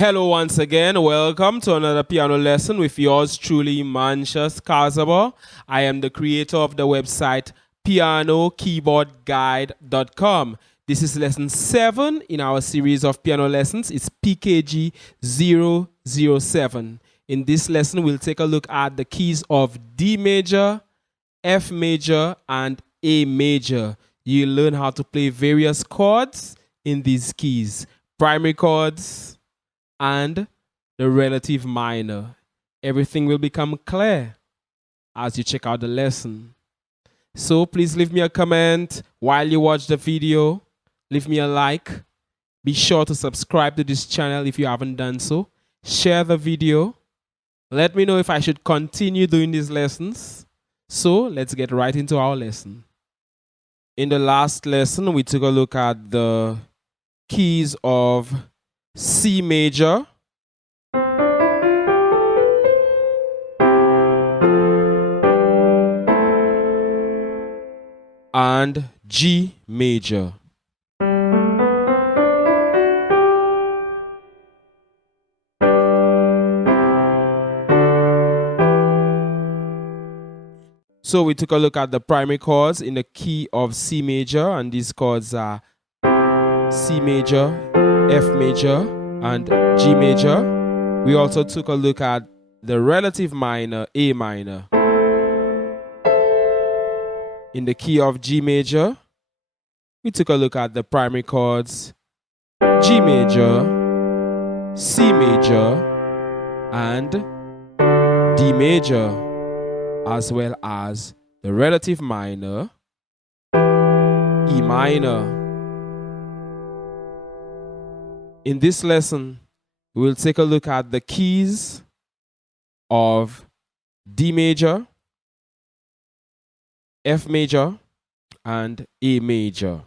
Hello once again. Welcome to another piano lesson with yours truly, Mantius Cazaubon. I am the creator of the website pianokeyboardguide.com. This is lesson 7 in our series of piano lessons. It's PKG 007. In this lesson, we'll take a look at the keys of D major, F major, and A major. You'll learn how to play various chords in these keys. Primary chords and the relative minor. Everything will become clear as you check out the lesson. So please leave me a comment while you watch the video. Leave me a like. Be sure to subscribe to this channel if you haven't done so. Share the video. Let me know if I should continue doing these lessons. So let's get right into our lesson. In the last lesson, we took a look at the keys of C major, and G major. So we took a look at the primary chords in the key of C major, and these chords are C major, F major, and G major. We also took a look at the relative minor, A minor. In the key of G major, we took a look at the primary chords G major, C major, and D major, as well as the relative minor, E minor. In this lesson, we'll take a look at the keys of D major, F major, and A major.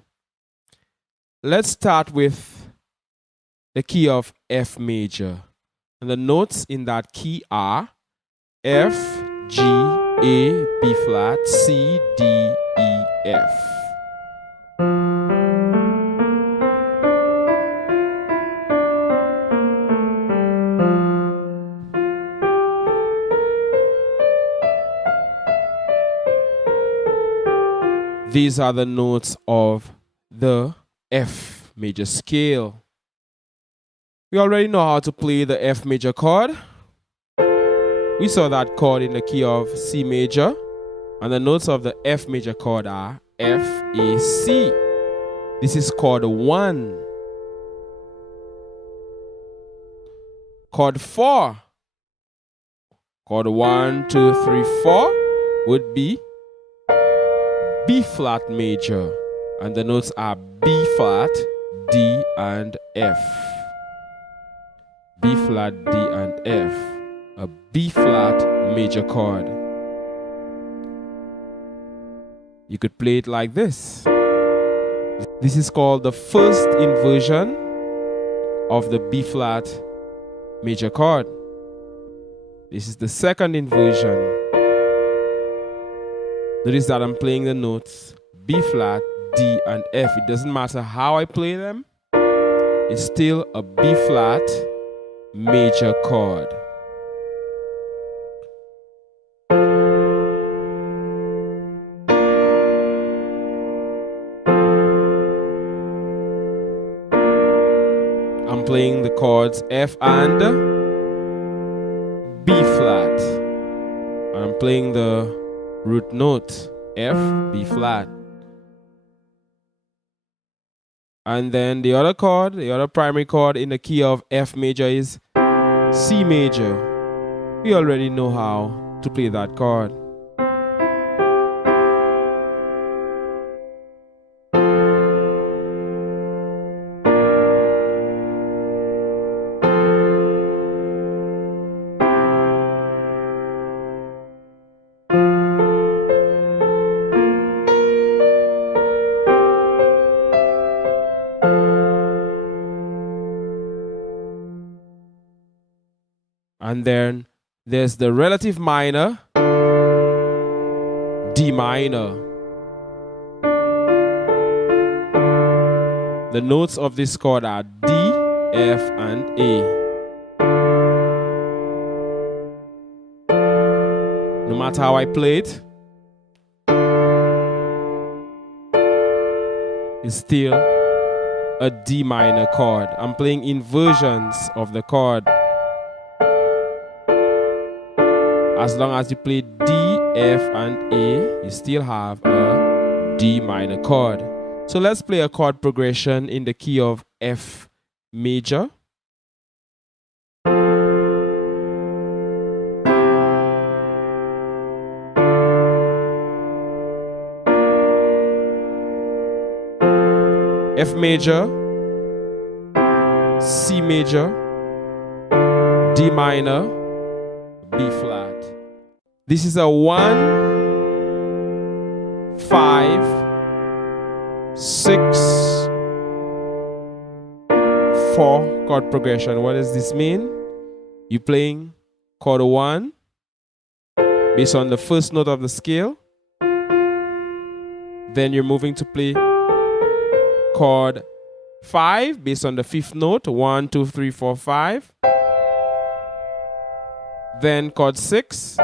Let's start with the key of F major. And the notes in that key are F, G, A, B flat, C, D, E, F. These are the notes of the F major scale. We already know how to play the F major chord. We saw that chord in the key of C major, and the notes of the F major chord are F, A, C. This is chord 1. Chord 4. Chord 1, 2, 3, 4 would be B flat major, and the notes are B flat, D, and F. B flat, D, and F. A B flat major chord. You could play it like this. This is called the first inversion of the B flat major chord. This is the second inversion. Notice that I'm playing the notes B flat, D, and F. It doesn't matter how I play them. It's still a B flat major chord. I'm playing the chords F and B flat. I'm playing the root note F, B flat. And then the other chord, the other primary chord in the key of F major is C major. We already know how to play that chord. And then there's the relative minor, D minor. The notes of this chord are D, F, and A. no matter how I play it, it's still a D minor chord. I'm playing inversions of the chord. As long as you play D, F, and A, you still have a D minor chord. So let's play a chord progression in the key of F major. F major, C major, D minor, B flat. This is a 1, 5, 6, 4 chord progression. What does this mean? You're playing chord 1 based on the first note of the scale. Then you're moving to play chord 5 based on the fifth note. 1, 2, 3, 4, 5. Then chord 6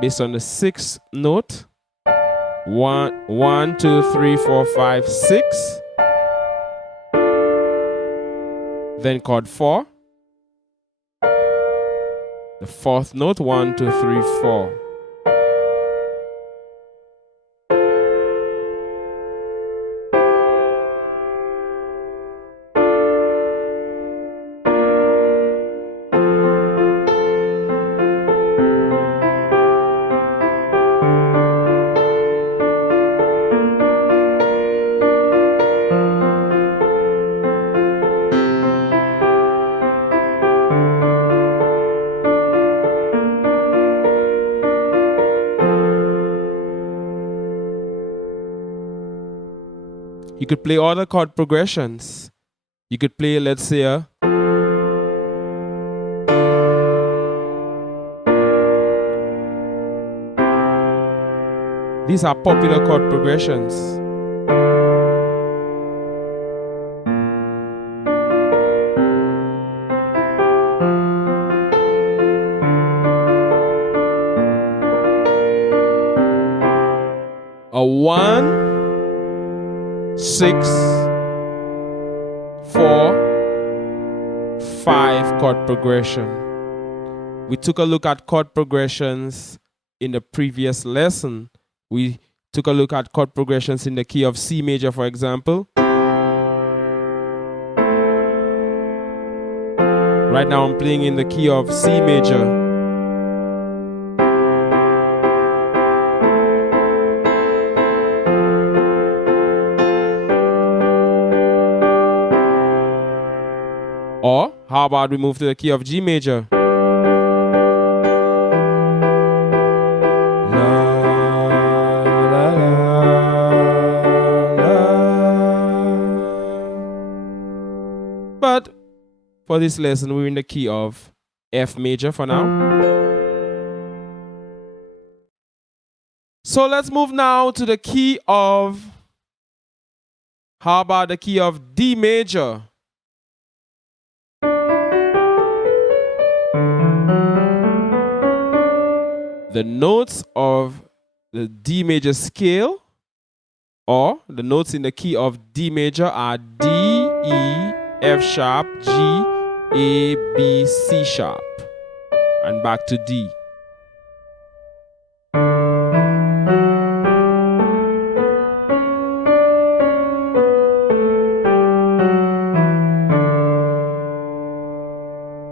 based on the sixth note. 1, 2, 3, 4, 5, 6. Then chord 4. The fourth note. 1, 2, 3, 4. You could play other chord progressions. You could play, let's say, a these are popular chord progressions. A 1, 6, 4, 5 chord progression. We took a look at chord progressions in the previous lesson. We took a look at chord progressions in the key of C major, for example. Right now I'm playing in the key of C major. Or how about we move to the key of G major? But for this lesson, we're in the key of F major for now. So let's move now to the key of, how about the key of D major? The notes of the D major scale, or the notes in the key of D major, are D, E, F sharp, G, A, B, C sharp, and back to D.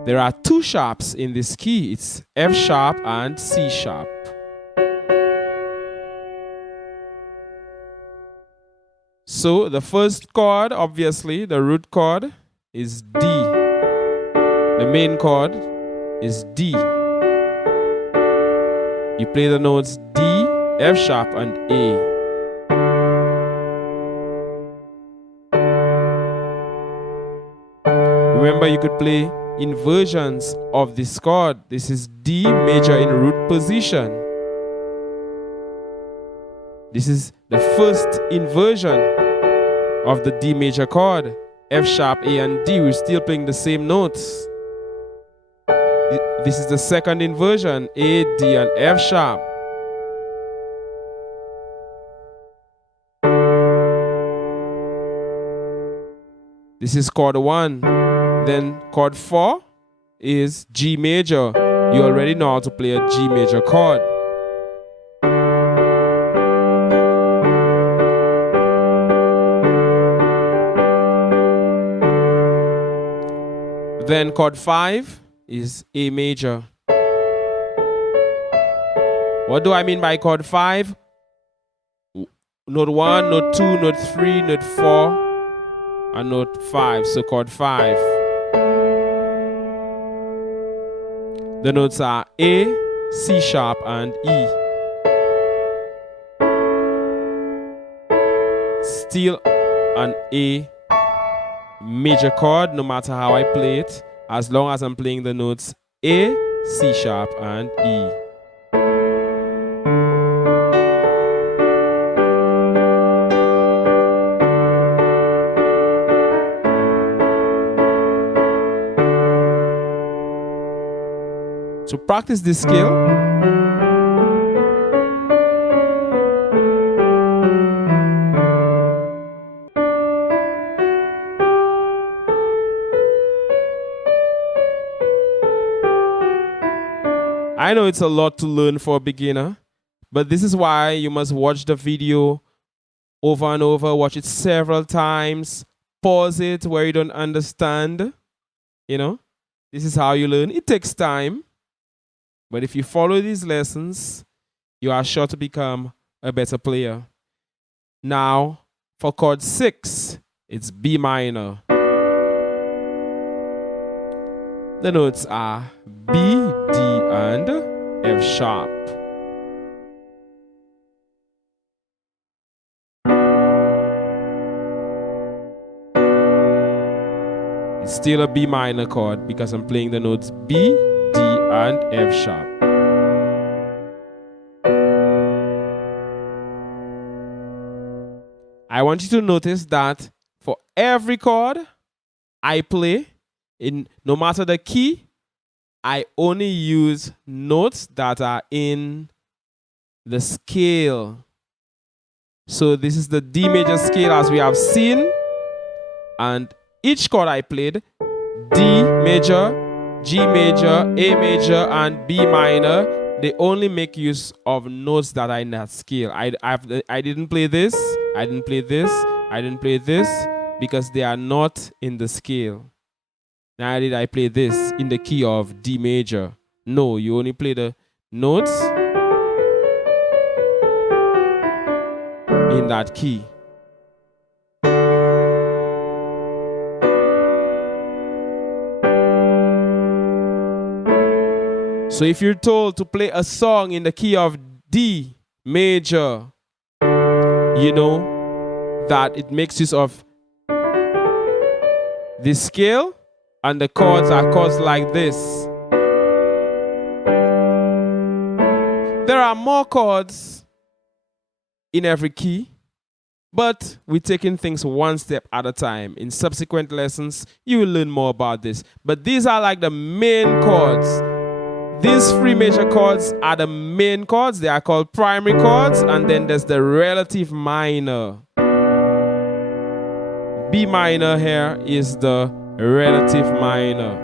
There are two sharps in this key. It's F sharp and C sharp. So the first chord, obviously, the root chord is D. The main chord is D. You play the notes D, F sharp, and A. Remember, you could play inversions of this chord. This is D major in root position. This is the first inversion of the D major chord. F sharp, A, and D. We're still playing the same notes. This is the second inversion, A, D, and F sharp. This is chord 1. Then chord 4 is G major. You already know how to play a G major chord. Then chord 5 is A major. What do I mean by chord 5? Note 1, note 2, note 3, note 4, and note 5. So chord 5. The notes are A, C sharp, and E. Still an A major chord, no matter how I play it, as long as I'm playing the notes A, C sharp, and E. To practice this skill, I know it's a lot to learn for a beginner, but this is why you must watch the video over and over, watch it several times, pause it where you don't understand. You know, this is how you learn. It takes time. But if you follow these lessons, you are sure to become a better player. Now, for chord 6, it's B minor. The notes are B, D, and F sharp. It's still a B minor chord because I'm playing the notes B, D, and F sharp. I want you to notice that for every chord I play, no matter the key, I only use notes that are in the scale. So this is the D major scale as we have seen, and each chord I played, D major, G major, A major, and B minor, they only make use of notes that are in that scale. I didn't play this, I didn't play this, I didn't play this, because they are not in the scale. Neither did I play this in the key of D major. No, you only play the notes in that key. So if you're told to play a song in the key of D major, you know that it makes use of this scale, and the chords are chords like this. There are more chords in every key, but we're taking things one step at a time. In subsequent lessons, you will learn more about this. But these are like the main chords. These three major chords are the main chords. They are called primary chords, and then there's the relative minor. B minor here is the relative minor.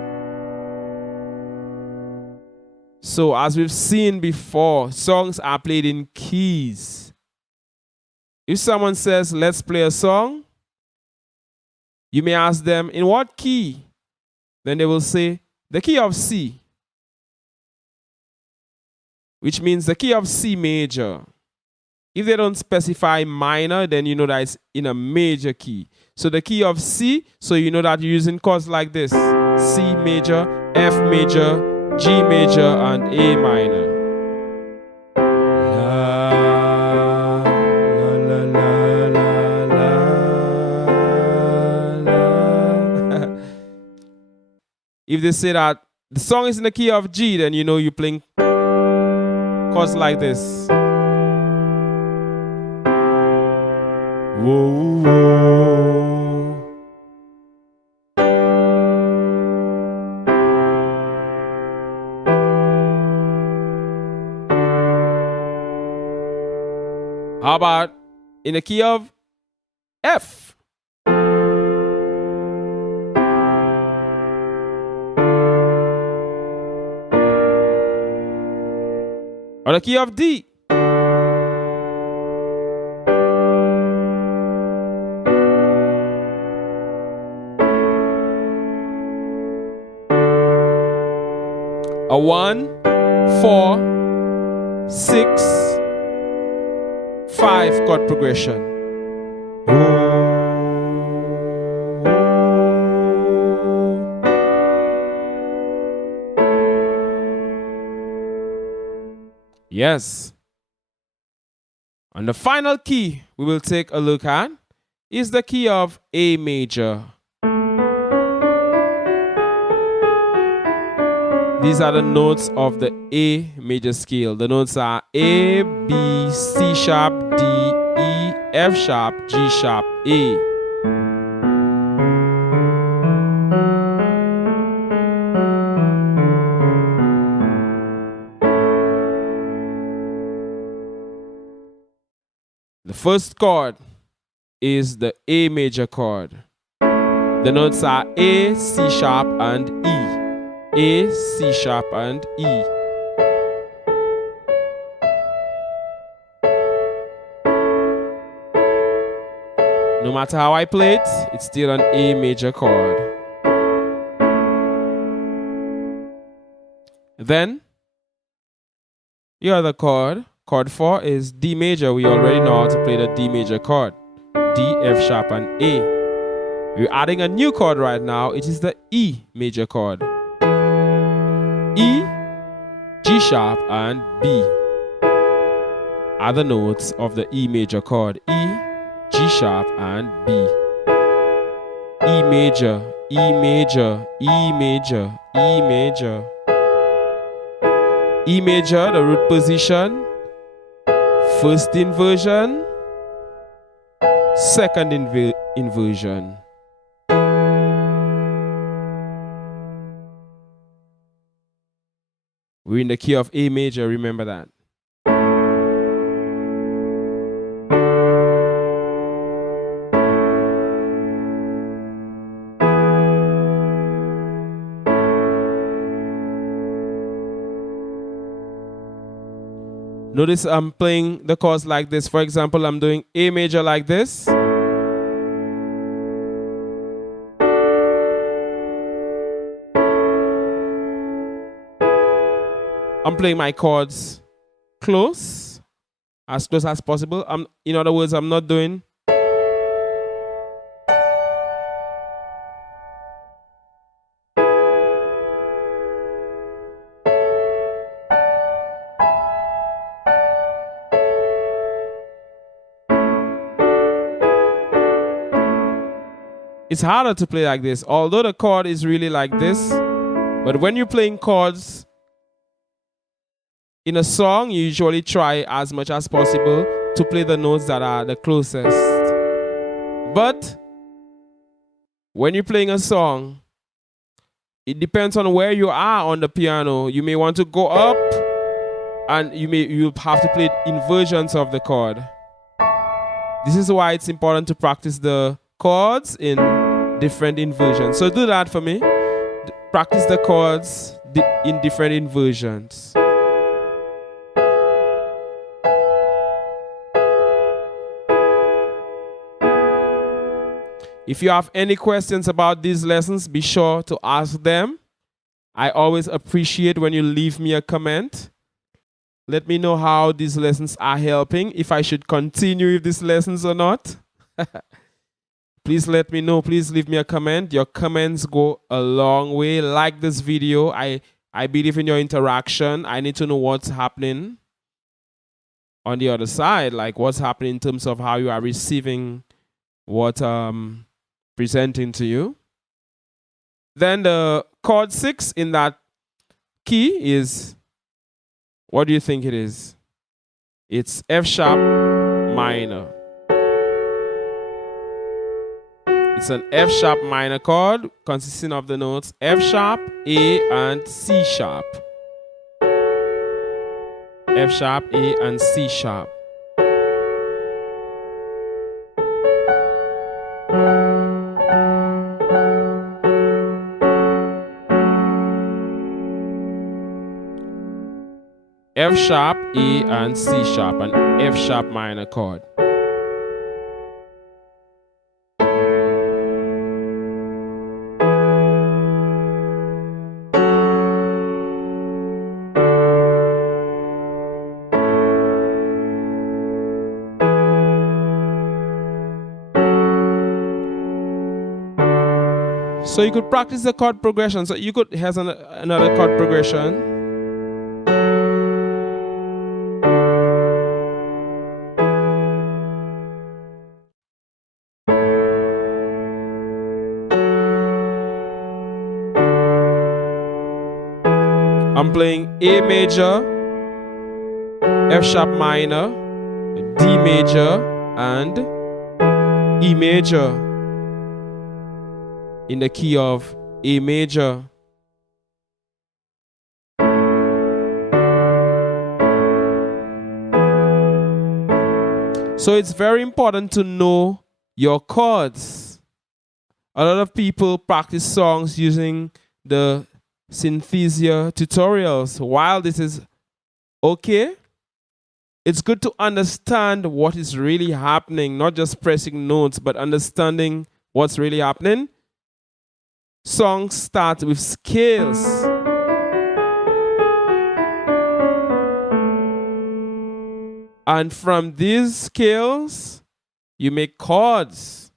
So as we've seen before, songs are played in keys. If someone says, let's play a song, you may ask them, in what key? Then they will say, the key of C, which means the key of C major. If they don't specify minor, then you know that it's in a major key. So the key of C, so you know that you're using chords like this: C major, F major, G major, and A minor. La, la, la, la, la. If they say that the song is in the key of G, then you know you're playing chords like this. Whoa, whoa. How about in the key of F? Or the key of D? A 1, 4, 6, 5 chord progression. Yes. And the final key we will take a look at is the key of A major. These are the notes of the A major scale. The notes are A, B, C sharp, D, E, F sharp, G sharp, A. The first chord is the A major chord. The notes are A, C sharp, and E. A, C sharp, and E. No matter how I play it, it's still an A major chord. Then, the other chord, chord 4, is D major. We already know how to play the D major chord. D, F sharp, and A. We're adding a new chord right now. It is the E major chord. E, G sharp, and B are the notes of the E major chord. E, G sharp, and B. E major, E major, E major, E major. E major, the root position. First inversion, second inversion. We're in the key of A major, remember that. Notice I'm playing the chords like this. For example, I'm doing A major like this. I'm playing my chords close as possible. In other words, I'm not doing it's harder to play like this, although the chord is really like this. But when you're playing chords in a song, you usually try as much as possible to play the notes that are the closest. But when you're playing a song, it depends on where you are on the piano. You may want to go up, and you'll have to play inversions of the chord. This is why it's important to practice the chords in different inversions. So do that for me. Practice the chords in different inversions. If you have any questions about these lessons, be sure to ask them. I always appreciate when you leave me a comment. Let me know how these lessons are helping, if I should continue with these lessons or not. Please let me know. Please leave me a comment. Your comments go a long way. Like this video. I believe in your interaction. I need to know what's happening on the other side, like what's happening in terms of how you are receiving what presenting to you. Then the chord 6 in that key is, what do you think it is? It's F sharp minor. It's an F sharp minor chord consisting of the notes F sharp, A, and C sharp. F sharp, A, and C sharp. F sharp, A, and C sharp, an F sharp minor chord. So you could practice the chord progression. So you could, here's another chord progression. I'm playing A major, F sharp minor, D major, and E major in the key of A major. So it's very important to know your chords. A lot of people practice songs using the Synthesia tutorials. While this is okay, it's good to understand what is really happening, not just pressing notes, but understanding what's really happening. Songs start with scales. And from these scales, you make chords.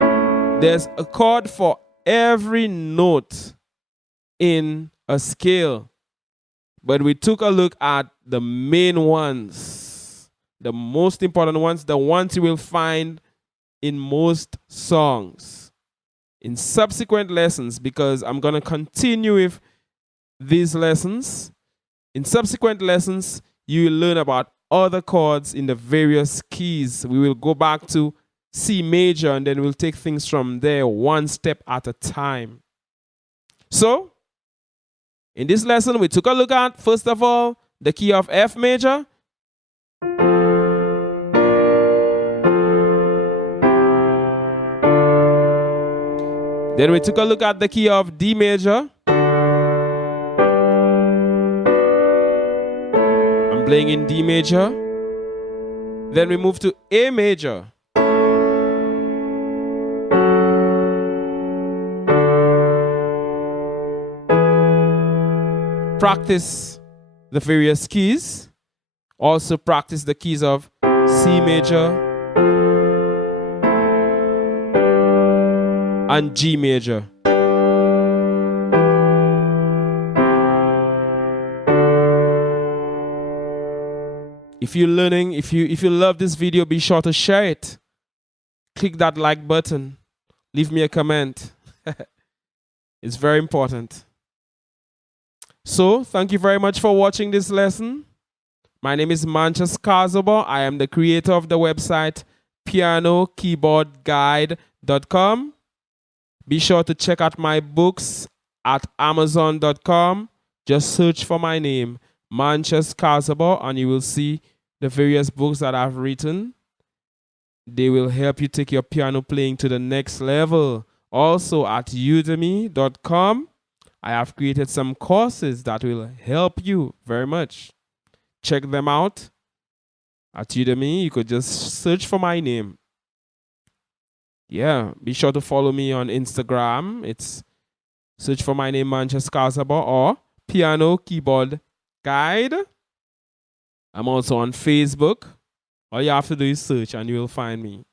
There's a chord for every note in a scale. But we took a look at the main ones, the most important ones, the ones you will find in most songs. In subsequent lessons, because I'm going to continue with these lessons, in subsequent lessons, you will learn about other chords in the various keys. We will go back to C major and then we'll take things from there one step at a time. So, in this lesson, we took a look at, first of all, the key of F major. Then we took a look at the key of D major. I'm playing in D major. Then we move to A major. Practice the various keys. Also practice the keys of C major and G major. If you're learning, if you love this video, be sure to share it. Click that like button. Leave me a comment. It's very important. So, thank you very much for watching this lesson. My name is Mantius Cazaubon. I am the creator of the website pianokeyboardguide.com. Be sure to check out my books at amazon.com. Just search for my name, Mantius Cazaubon, and you will see the various books that I've written. They will help you take your piano playing to the next level. Also at udemy.com, I have created some courses that will help you very much. Check them out at Udemy. You could just search for my name. Yeah, be sure to follow me on Instagram. It's search for my name, Mantius Cazaubon, or Piano Keyboard Guide. I'm also on Facebook. All you have to do is search and you will find me.